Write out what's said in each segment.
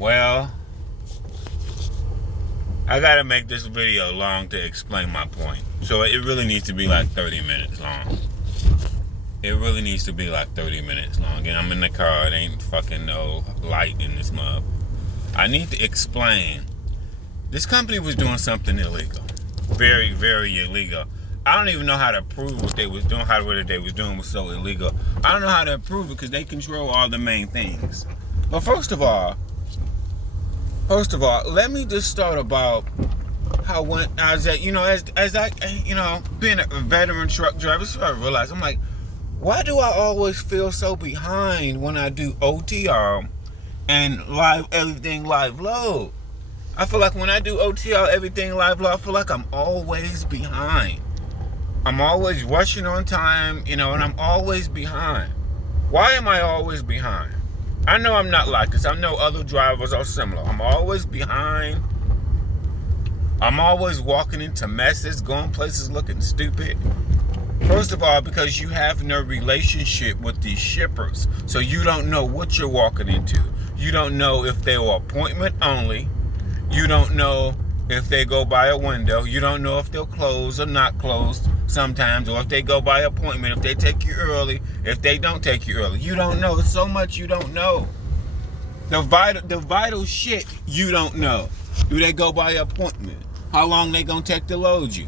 Well, I gotta make this video long to explain my point. So it really needs to be like 30 minutes long. It really needs to be like 30 minutes long. And I'm in the car, it ain't fucking no light in this mug. I need to explain. This company was doing something illegal. Very, very illegal. I don't even know how to prove what they was doing, what they was doing was so illegal. I don't know how to prove it because they control all the main things. But first of all, let me just start about how when I was at, as I, being a veteran truck driver, so I realized, I'm like, why do I always feel so behind when I do OTR and everything live load? I feel like when I do OTR, everything live load, I feel like I'm always behind. I'm always rushing on time, and I'm always behind. Why am I always behind? I know I'm not like this. I know other drivers are similar. I'm always behind. I'm always walking into messes, going places looking stupid. First of all, because you have no relationship with these shippers. So you don't know what you're walking into. You don't know if they are appointment only. You don't know if they go by a window. You don't know if they'll close or not close sometimes, or if they go by appointment, if they take you early, if they don't take you early. You don't know. So much you don't know. The vital shit you don't know. Do they go by appointment? How long they gonna take to load you?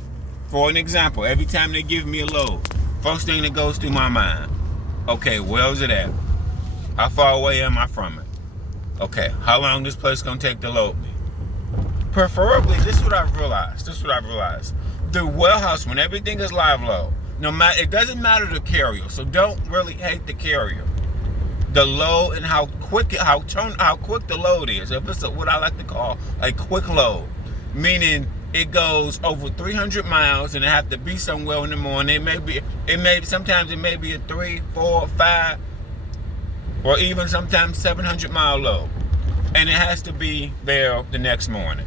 For an example, every time they give me a load, first thing that goes through my mind, okay, where's it at? How far away am I from it? Okay, how long this place gonna take to load me? Preferably, this is what I've realized. The warehouse, when everything is live load, it doesn't matter the carrier, so don't really hate the carrier. The load and how quick the load is. If it's what I like to call a quick load, meaning it goes over 300 miles and it have to be somewhere in the morning. Sometimes it may be a 3, 4, 5, or even sometimes 700-mile load, and it has to be there the next morning.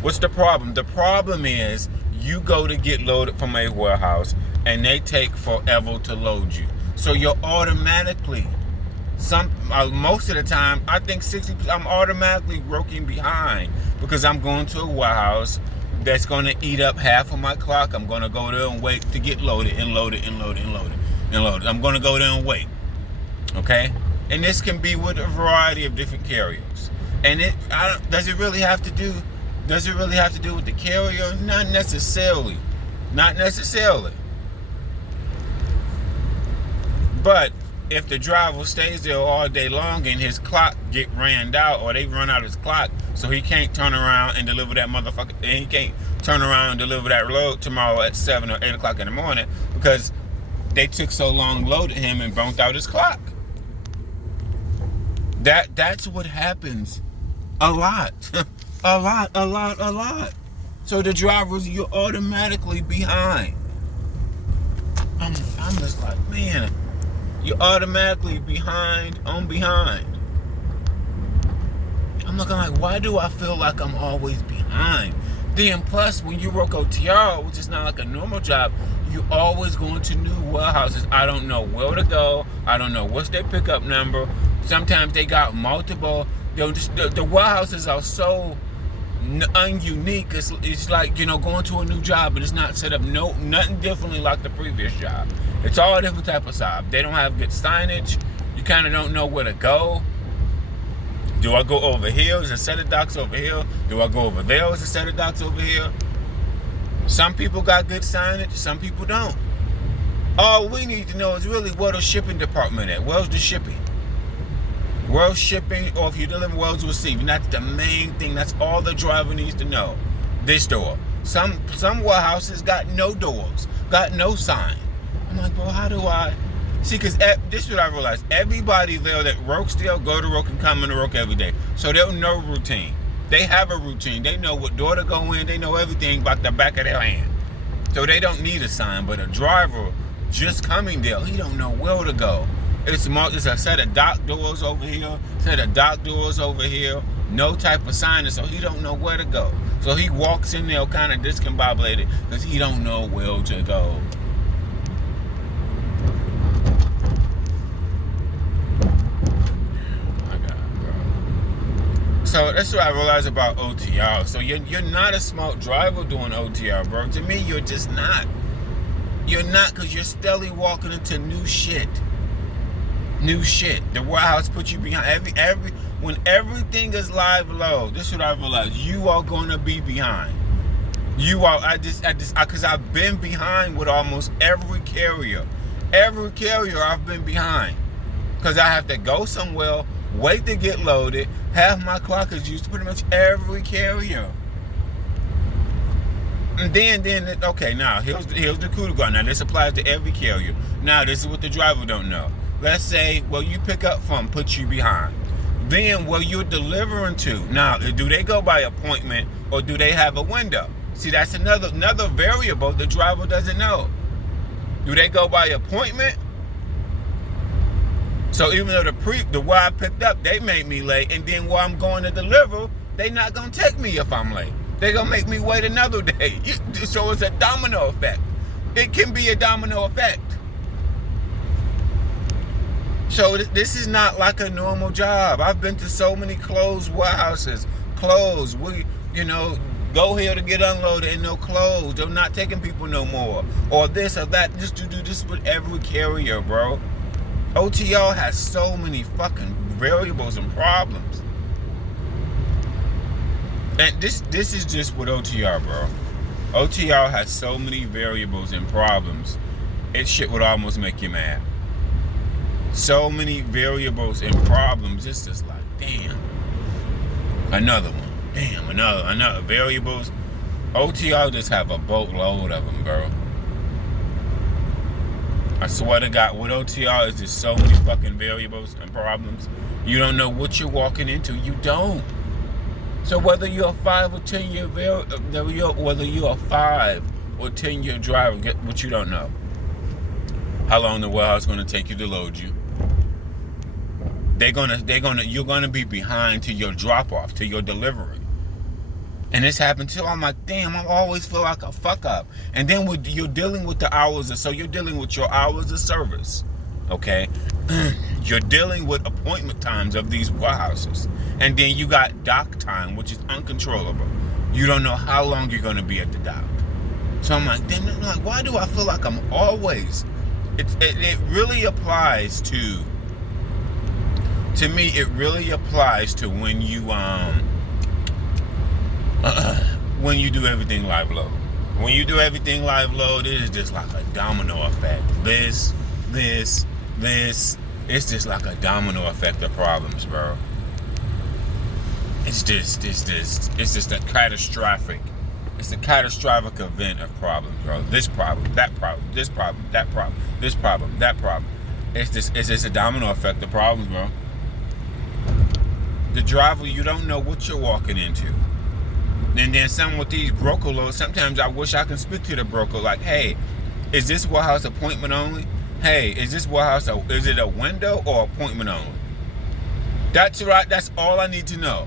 What's the problem? The problem is you go to get loaded from a warehouse and they take forever to load you. So you're automatically, most of the time, I think 60%, I'm automatically working behind because I'm going to a warehouse that's going to eat up half of my clock. I'm going to go there and wait to get loaded and loaded and loaded and loaded and loaded. I'm going to go there and wait. Okay? And this can be with a variety of different carriers. And does it really have to do with the carrier? Not necessarily. But if the driver stays there all day long and his clock get ran out, or they run out his clock, so he can't turn around and deliver that motherfucker, and he can't turn around and deliver that load tomorrow at 7 or 8 o'clock in the morning because they took so long loading him and burnt out his clock. That's what happens a lot. a lot. So the drivers, you're automatically behind. I'm just like, man, you're automatically behind. I'm behind. I'm looking like, why do I feel like I'm always behind? Then plus, when you work OTR, which is not like a normal job, you always going to new warehouses. I don't know where to go. I don't know what's their pickup number. Sometimes they got multiple. The warehouses are so ununique. It's like, going to a new job, but it's not set up nothing differently like the previous job. It's all a different type of job. They don't have good signage. You kind of don't know where to go. Do I go over here? Is a set of docks over here? Do I go over there? Is a set of docks over here? Some people got good signage. Some people don't. All we need to know is really where the shipping department at. Where's the shipping? Where's shipping, or if you deliver, where's receiving? That's the main thing. That's all the driver needs to know. This door. Some warehouses got no doors, got no sign. I'm like, bro, how do I? See, because this is what I realized. Everybody there that works there, go to work and come into work every day. So they'll know routine. They have a routine. They know what door to go in. They know everything about the back of their hand. So they don't need a sign. But a driver just coming there, he don't know where to go. It's a set of dock doors over here, no type of signage, so he don't know where to go. So he walks in there kind of discombobulated because he don't know where to go. My God, bro. So that's what I realized about OTR. So you're not a smart driver doing OTR, bro. To me, you're just not. You're not, because you're steadily walking into new shit. New shit. The warehouse puts you behind. When everything is live low, this is what I realized. You are gonna be behind. You are. Because I've been behind with almost every carrier. Every carrier I've been behind. Because I have to go somewhere, wait to get loaded, have my clock is used, pretty much every carrier. And then, okay, now, here's the coup de grace. Now, this applies to every carrier. Now, this is what the driver don't know. Let's say, well, you pick up from, put you behind. Then, where you're delivering to. Now, do they go by appointment or do they have a window? See, that's another variable the driver doesn't know. Do they go by appointment? So even though the where I picked up, they made me late, and then where I'm going to deliver, they not gonna take me if I'm late. They gonna make me wait another day. So it's a domino effect. It can be a domino effect. So this is not like a normal job. I've been to so many closed warehouses. Closed. Go here to get unloaded and no closed. They're not taking people no more. Or this or that. Just to do this with every carrier, bro. OTR has so many fucking variables and problems. And this is just with OTR, bro. OTR has so many variables and problems. Shit would almost make you mad. So many variables and problems. It's just like, damn. Another one. Damn, another variables. OTR just have a boatload of them, bro. I swear to God, with OTR is just so many fucking variables and problems. You don't know what you're walking into. You don't. So whether you're a 5 or 10 year whether you're a 5 or 10 year driver, get what you don't know. How long the warehouse is gonna take you to load you? You're gonna be behind to your drop off, to your delivery. And this happened too. I'm like, damn, I always feel like a fuck up. And then you're dealing with the hours, so you're dealing with your hours of service, okay? You're dealing with appointment times of these warehouses. And then you got dock time, which is uncontrollable. You don't know how long you're gonna be at the dock. So I'm like, why do I feel like I'm always? It really applies to me. It really applies to when you when you do everything live load. When you do everything live load, it is just like a domino effect. This. It's just like a domino effect of problems, bro. It's just a catastrophic. It's a catastrophic event of problems, bro. This problem, that problem, this problem, that problem, this problem, that problem. It's just a domino effect of problems, bro. The driver, you don't know what you're walking into. And then some with these broker loads, sometimes I wish I can speak to the broker like, hey, is this warehouse appointment only? Hey, is this warehouse, is it a window or appointment only? That's right, that's all I need to know.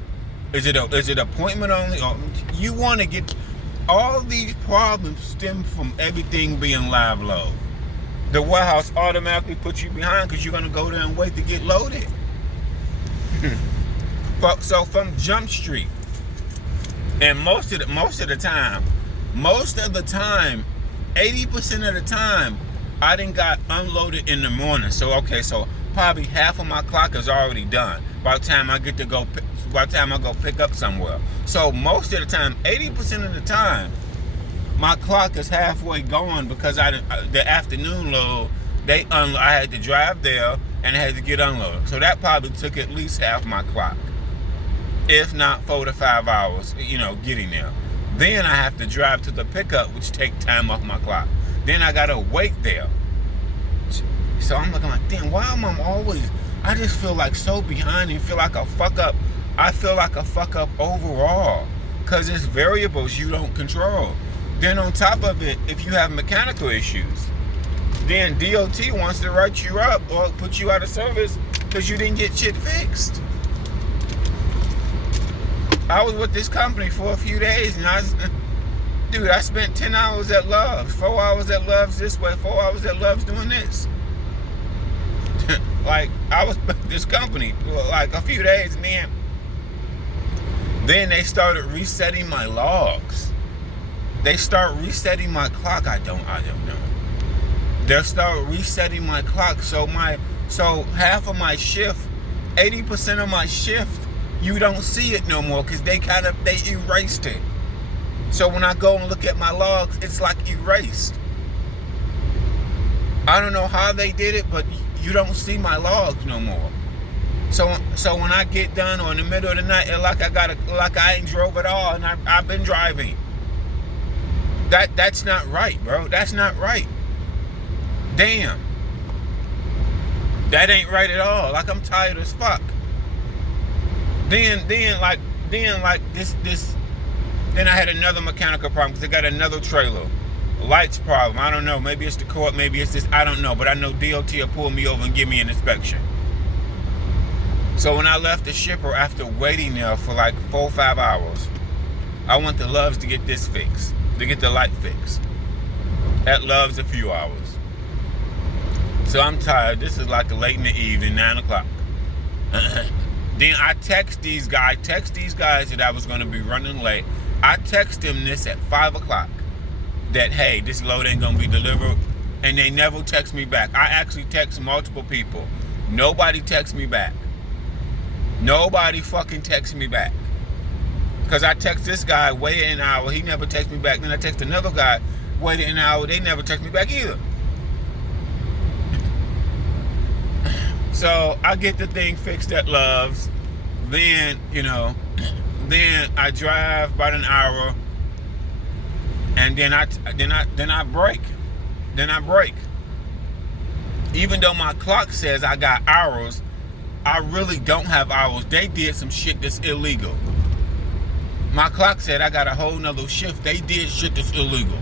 Is it appointment only? Or you want to get, all these problems stem from everything being live load. The warehouse automatically puts you behind because you're going to go there and wait to get loaded. So from Jump Street, and most of the time, 80% of the time, I done got unloaded in the morning. So probably half of my clock is already done by the time I go pick up somewhere. So most of the time, 80% of the time, my clock is halfway gone because the afternoon load, I had to drive there and I had to get unloaded. So that probably took at least half my clock, if not 4 to 5 hours, getting there. Then I have to drive to the pickup, which take time off my clock. Then I gotta wait there. So I'm looking like, damn, why am I always, I just feel like so behind and feel like a fuck up. I feel like a fuck up overall because it's variables you don't control. Then on top of it, if you have mechanical issues, then DOT wants to write you up or put you out of service because you didn't get shit fixed. I was with this company for a few days and I spent 10 hours at Love's, 4 hours at Love's this way, 4 hours at Love's doing this. Like, I was with this company for like a few days, and then Then they started resetting my logs. They start resetting my clock. I don't know. They'll start resetting my clock. So half of my shift, 80% of my shift, you don't see it no more because they erased it. So when I go and look at my logs, it's like erased. I don't know how they did it, but you don't see my logs no more. So when I get done or in the middle of the night, it's like I ain't drove at all, and I've been driving. That's not right, bro. That's not right. Damn. That ain't right at all. Like, I'm tired as fuck. Then I had another mechanical problem because I got another trailer. Lights problem. I don't know. Maybe it's the court. Maybe it's this. I don't know. But I know DOT will pull me over and give me an inspection. So when I left the shipper after waiting there for like 4 or 5 hours, I went to Love's to get this fixed, to get the light fixed. At Love's a few hours. So I'm tired. This is like late in the evening, 9 o'clock. Then I text these guys that I was going to be running late. I text them this at 5 o'clock. That, hey, this load ain't going to be delivered. And they never text me back. I actually text multiple people. Nobody texts me back. Nobody fucking texts me back. Because I text this guy, waited an hour. He never texts me back. Then I text another guy, waited an hour. They never text me back either. So I get the thing fixed at Love's. Then, then I drive about an hour. And then I break. Then I break. Even though my clock says I got hours, I really don't have hours. They did some shit that's illegal. My clock said I got a whole nother shift. They did shit that's illegal.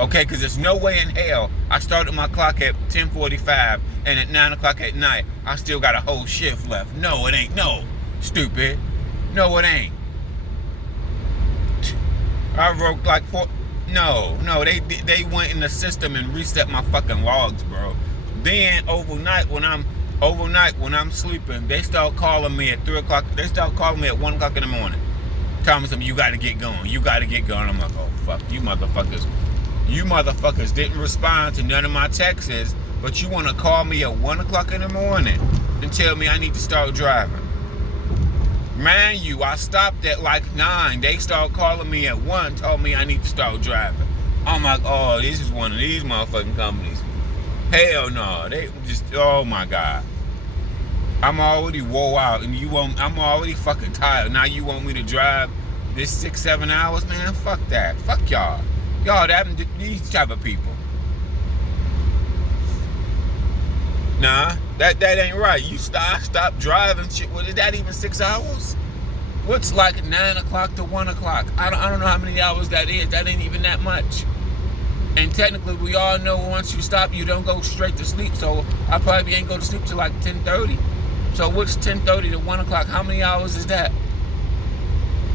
Okay, because there's no way in hell I started my clock at 10:45 and at 9 o'clock at night, I still got a whole shift left. No, it ain't. No, stupid. No, it ain't. I wrote like 4... No, they went in the system and reset my fucking logs, bro. Then overnight when I'm sleeping, they start calling me at 3 o'clock. They start calling me at 1 o'clock in the morning. Telling me something, you gotta get going. You gotta get going. I'm like, oh fuck, you motherfuckers. You motherfuckers didn't respond to none of my texts, but you wanna call me at 1 o'clock in the morning and tell me I need to start driving. Man, I stopped at like 9. They start calling me at 1, told me I need to start driving. I'm like, oh, this is one of these motherfucking companies. Hell no. They just, oh my God. I'm already wore out and I'm already fucking tired. Now you want me to drive this 6-7 hours, man? Fuck that. Fuck y'all. Y'all, these type of people. Nah, that ain't right. You stop driving shit. What is that, even 6 hours? What's like 9 o'clock to 1 o'clock? I don't know how many hours that is. That ain't even that much. And technically, we all know once you stop, you don't go straight to sleep. So I probably ain't go to sleep till like 10:30. So what's 10:30 to 1 o'clock? How many hours is that?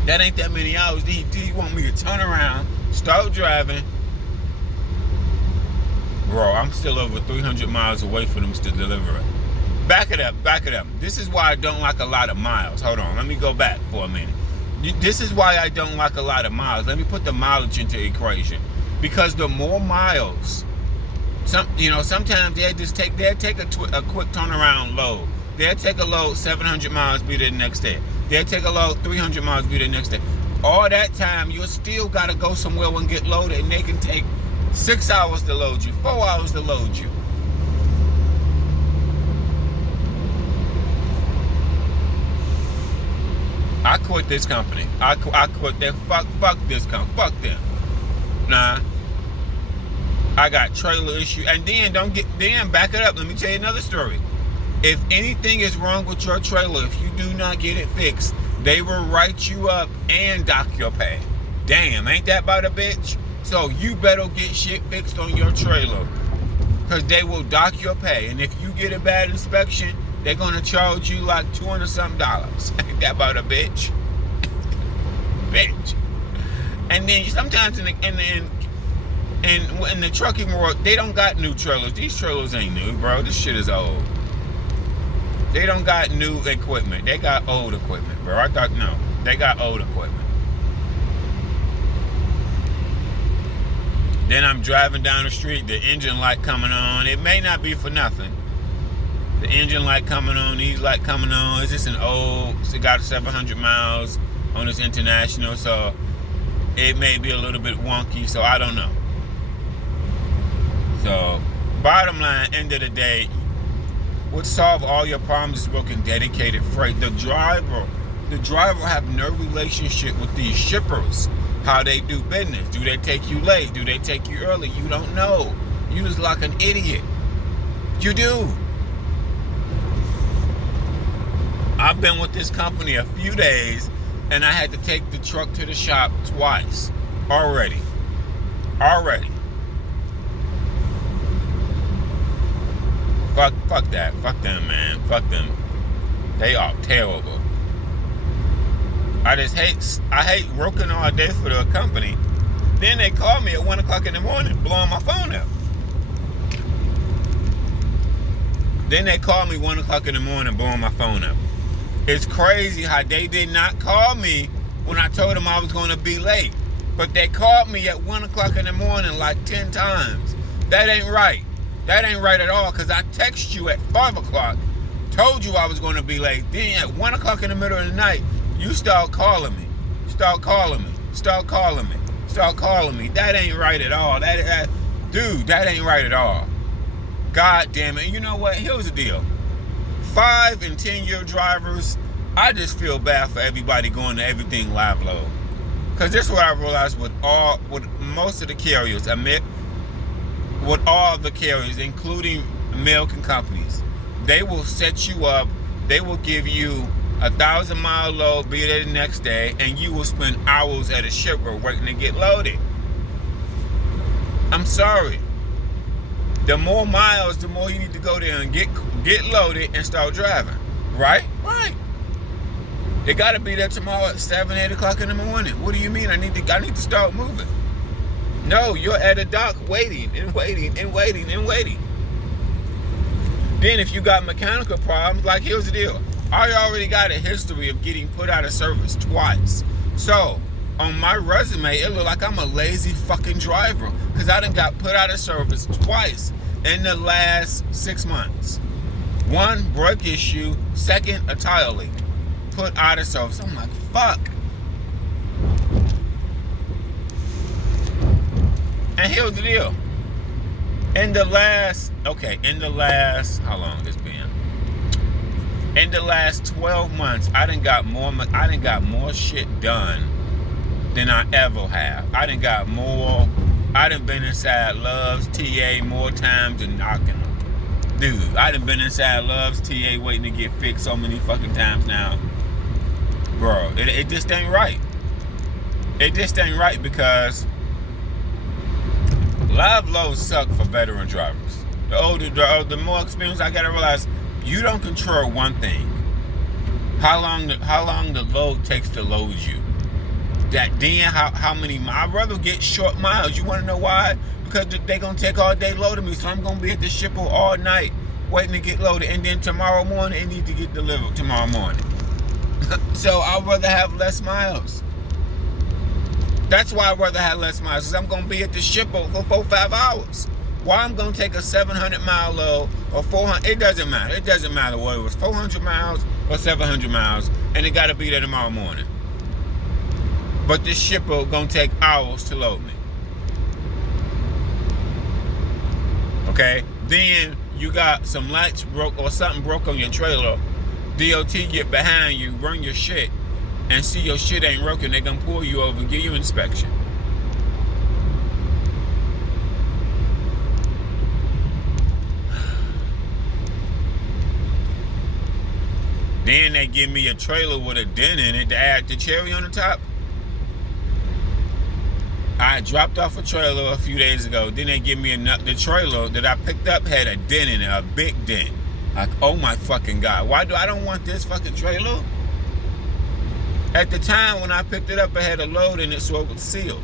That ain't that many hours. Do you want me to turn around, start driving? Bro, I'm still over 300 miles away for them to deliver it. Back it up. This is why I don't like a lot of miles. Hold on, let me go back for a minute. This is why I don't like a lot of miles. Let me put the mileage into the equation. Because the more miles, sometimes they'll take a quick turnaround load. They'll take a load 700 miles, be there the next day. They'll take a load 300 miles, be there the next day. All that time, you still got to go somewhere and get loaded, and they can take 6 hours to load you, 4 hours to load you. I quit this company. I quit that. Fuck this company. Fuck them. Nah. I got trailer issue. And then back it up. Let me tell you another story. If anything is wrong with your trailer, if you do not get it fixed, they will write you up and dock your pay. Damn, ain't that about a bitch? So you better get shit fixed on your trailer, because they will dock your pay. And if you get a bad inspection, they're going to charge you like $200-something. Ain't that about a bitch? Bitch. And then sometimes in the trucking world, they don't got new trailers. These trailers ain't new, bro. This shit is old. They don't got new equipment. They got old equipment, bro. I thought, no. They got old equipment. Then I'm driving down the street, the engine light coming on. It may not be for nothing. The engine light coming on, these light coming on. It's just an old, it got 700 miles on this International, so it may be a little bit wonky, so I don't know. So, bottom line, end of the day, what solve all your problems is working dedicated freight. The driver have no relationship with these shippers. How they do business. Do they take you late? Do they take you early? You don't know. You just like an idiot. You do. I've been with this company a few days and I had to take the truck to the shop twice. Already. Fuck that. Fuck them, man. Fuck them. They are terrible. I hate working all day for the company. Then they call me at 1 o'clock in the morning, blowing my phone up. Then they call me 1 o'clock in the morning, blowing my phone up. It's crazy how they did not call me when I told them I was going to be late. But they called me at 1 o'clock in the morning like 10 times. That ain't right. That ain't right at all, because I text you at 5 o'clock, told you I was going to be late. Then at 1 o'clock in the middle of the night, you start calling me. That ain't right at all. Dude, that ain't right at all. God damn it. You know what? Here's the deal. 5 and 10-year drivers, I just feel bad for everybody going to everything live load. Because this is what I realized with most of the carriers, with all the carriers, including American companies, they will set you up, they will give you 1,000-mile load, be there the next day, and you will spend hours at a shipper waiting to get loaded. I'm sorry. The more miles, the more you need to go there and get loaded and start driving. Right? Right. They got to be there tomorrow at 7, 8 o'clock in the morning. What do you mean? I need to start moving. No, you're at a dock waiting. Then if you got mechanical problems, like here's the deal. I already got a history of getting put out of service twice. So, on my resume, it look like I'm a lazy fucking driver. Because I done got put out of service twice in the last 6 months. 1, brake issue. 2, a tire leak. Put out of service. I'm like, fuck. And here's the deal. How long has it been? In the last 12 months, I done got more shit done than I ever have. I done been inside Love's TA more times than knocking them. Dude, I done been inside Love's TA waiting to get fixed so many fucking times now. Bro, it just ain't right. It just ain't right because live loads suck for veteran drivers. The more experience I gotta realize, you don't control one thing. How long the load takes to load you. How many miles. I'd rather get short miles. You wanna know why? Because they gonna take all day loading me, so I'm gonna be at the shipper all night waiting to get loaded, and then tomorrow morning it needs to get delivered tomorrow morning. So I'd rather have less miles. That's why I'd rather have less miles, because I'm gonna be at the shipper for 4-5 hours. Why I'm gonna take a 700-mile load or 400, it doesn't matter. It doesn't matter whether it was 400 miles or 700 miles, and it gotta be there tomorrow morning. But this shipper gonna take hours to load me. Okay? Then you got some lights broke or something broke on your trailer. DOT get behind you, run your shit, and see your shit ain't working. They gonna pull you over, give you inspection. Then they give me a trailer with a dent in it to add the cherry on the top. I dropped off a trailer a few days ago. Then they give me the trailer that I picked up had a dent in it, a big dent. Like, oh my fucking God. I don't want this fucking trailer? At the time when I picked it up, it had a load in it, so it was sealed.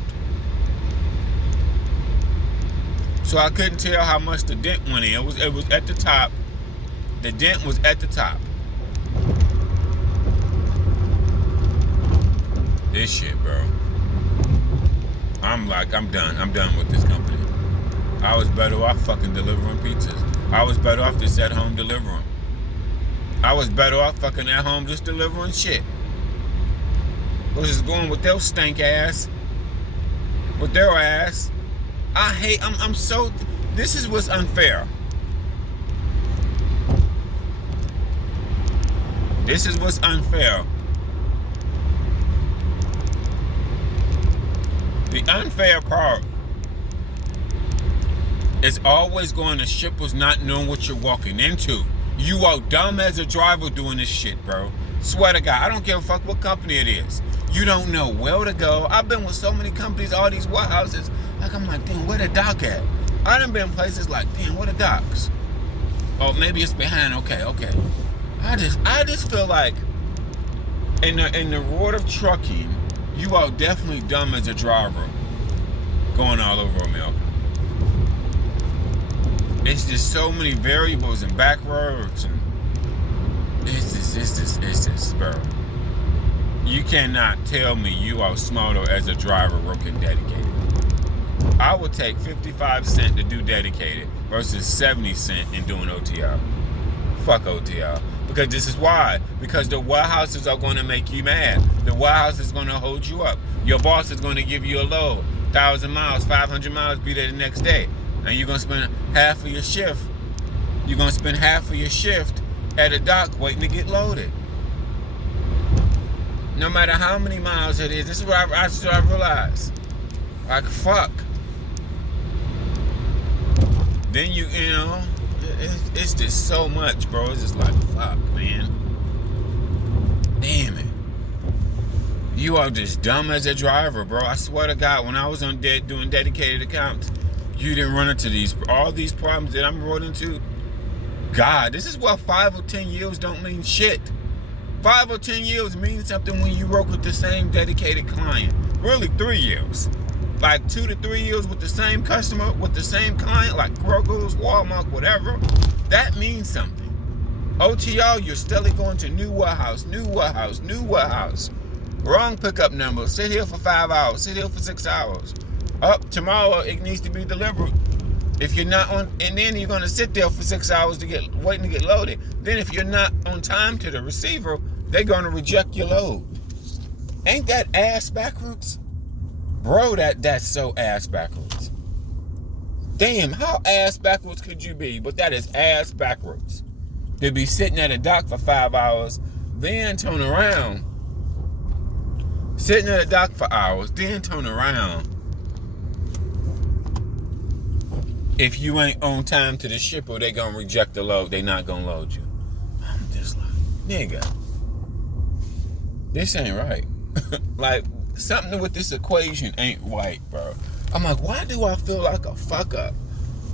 So I couldn't tell how much the dent went in. It was at the top. The dent was at the top. this shit, bro. I'm done. I'm done with this company. I was better off fucking delivering pizzas. I was better off just at home delivering. I was better off fucking at home just delivering shit. Was just going with their stank ass. With their ass. I'm so, this is what's unfair. This is what's unfair. The unfair part is always going to shippers not knowing what you're walking into. You are dumb as a driver doing this shit, bro. Swear to God, I don't give a fuck what company it is. You don't know where to go. I've been with so many companies, all these warehouses. Like, I'm like, damn, where the dock at? I done been places like, damn, where the docks? Oh, maybe it's behind. Okay. I just feel like in the world of trucking, you are definitely dumb as a driver going all over America. It's just so many variables and back roads, and it's just, bro. You cannot tell me you are smarter as a driver working dedicated. I would take 55 cents to do dedicated versus 70 cents in doing OTR. Fuck OTR. Because this is why. Because the warehouses are going to make you mad. The warehouse is going to hold you up. Your boss is going to give you a load. 1,000 miles, 500 miles, be there the next day. And you're going to spend half of your shift. You're going to spend half of your shift at a dock waiting to get loaded. No matter how many miles it is. This is what I realize. Like, fuck. Then you know, it's just so much, bro. It's just like, fuck, man. Damn it. You are just dumb as a driver, bro. I swear to God, when I was on doing dedicated accounts, you didn't run into all these problems that I'm running into. God, this is why 5 or 10 years don't mean shit. 5 or 10 years means something when you work with the same dedicated client. Really, 3 years. Like 2 to 3 years with the same customer, with the same client, like Kroger's, Walmart, whatever. That means something. OTR, you're steadily going to new warehouse. Wrong pickup number. Sit here for 5 hours. Sit here for 6 hours. Up tomorrow, it needs to be delivered. If you're not on, and then you're gonna sit there for 6 hours waiting to get loaded. Then if you're not on time to the receiver, they're gonna reject your load. Ain't that ass backwards? Bro, that's so ass backwards. Damn, how ass backwards could you be? But that is ass backwards. To be sitting at a dock for 5 hours, then turn around. Sitting at a dock for hours, then turn around. If you ain't on time to the shipper, they gonna reject the load. They not gonna load you. I'm just like, nigga, this ain't right. Like, something with this equation ain't right, bro. I'm like, why do I feel like a fuck up?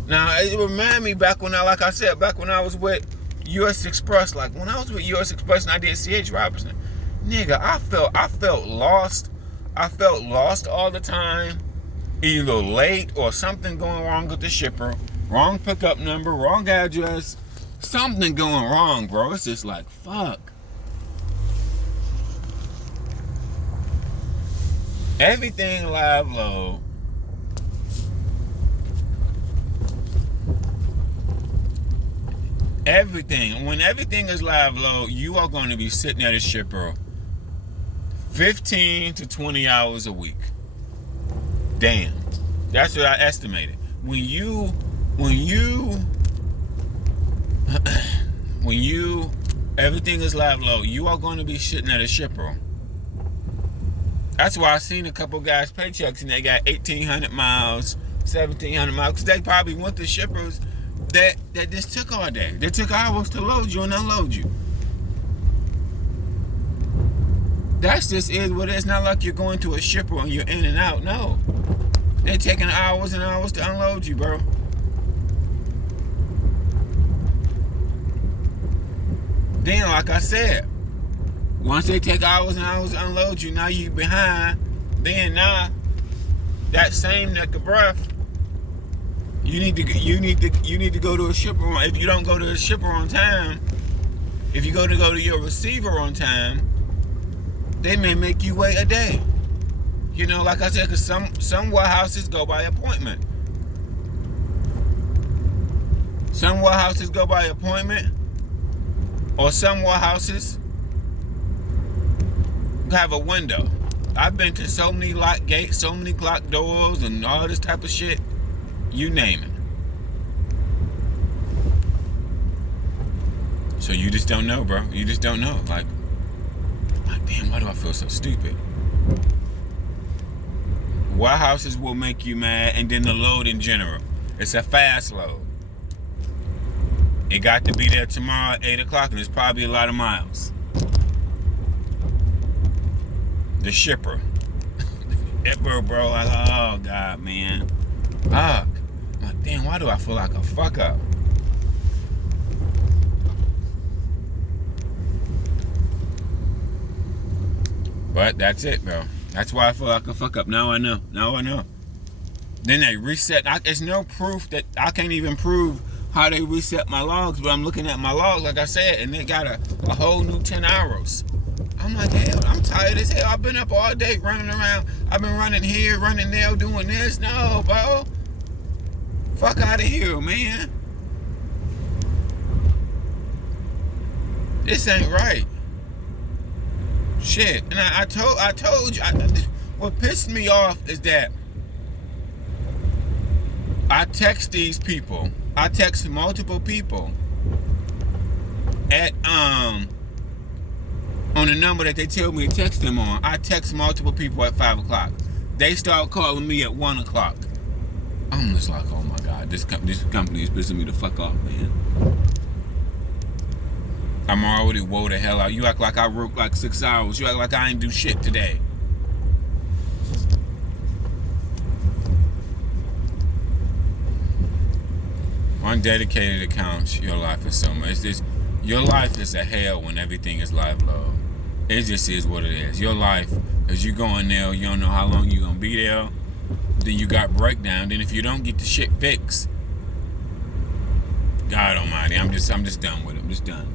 Now, it remind me back when I was with U.S. Express. Like, when I was with U.S. Express and I did C.H. Robinson, nigga, I felt lost. I felt lost all the time. Either late or something going wrong with the shipper. Wrong pickup number, wrong address. Something going wrong, bro. It's just like, fuck. Everything live load. Everything. When everything is live load, you are going to be sitting at a shipper 15 to 20 hours a week. Damn. That's what I estimated. When you everything is live load, you are going to be sitting at a shipper. That's why I seen a couple guys paychecks and they got 1,800 miles, 1,700 miles, because they probably went to shippers that just took all day. They took hours to load you and unload you. That's just is what it is. Not like you're going to a shipper and you're in and out. No. They're taking hours and hours to unload you, bro. Then, like I said, once they take hours and hours to unload you, now you behind. Then now, that same neck of breath, you need to go to a shipper. If you don't go to a shipper on time, if you go to your receiver on time, they may make you wait a day. You know, like I said, because some warehouses go by appointment. Some warehouses go by appointment, or some warehouses have a window. I've been to so many lock gates, so many clock doors, and all this type of shit. You name it. So you just don't know, bro. You just don't know. Like damn, why do I feel so stupid? Warehouses will make you mad, and then the load in general. It's a fast load. It got to be there tomorrow at 8 o'clock, and it's probably a lot of miles. The shipper, bro, like, oh God, man, fuck. I'm like, damn, why do I feel like a fuck up? But that's it, bro. That's why I feel like a fuck up. Now I know. Then they reset. It's no proof that I can't even prove how they reset my logs, but I'm looking at my logs, like I said, and they got a whole new 10 hours. I'm like, hell, I'm tired as hell. I've been up all day running around. I've been running here, running there, doing this. No, bro. Fuck out of here, man. This ain't right. Shit. And I told you, what pissed me off is that I text these people. I text multiple people at on the number that they tell me to text them on. I text multiple people at 5 o'clock. They start calling me at 1 o'clock. I'm just like, oh my God, this company is pissing me the fuck off, man. I'm already woe the hell out. You act like I worked like 6 hours. You act like I ain't do shit today. On dedicated accounts, your life is so much. Your life is a hell when everything is live load. It just is what it is. Your life, as you go in there, you don't know how long you're gonna be there. Then you got breakdown. Then if you don't get the shit fixed, God Almighty, I'm just done with it. I'm just done.